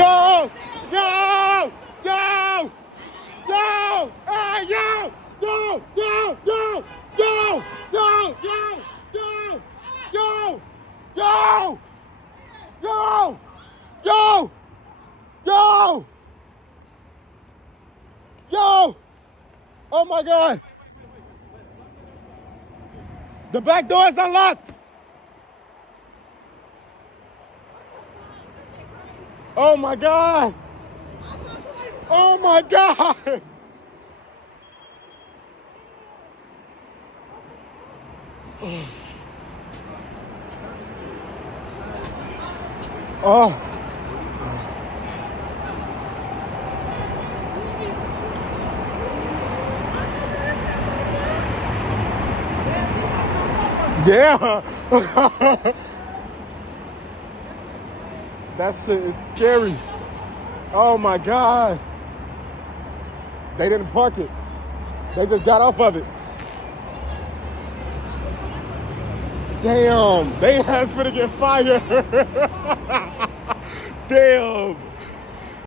Yo! Yo! Yo! Yo! Hey, yo! Yo! Yo! Yo! Yo! Yo! Yo! Yo! Yo! Yo! Yo! Yo! Yo! Yo! Oh my God! The back door is unlocked! Oh my God! Oh my God! Oh. Yeah. That shit is scary. Oh my God. They didn't park it. They just got off of it. Damn, they has finna get fired. Damn.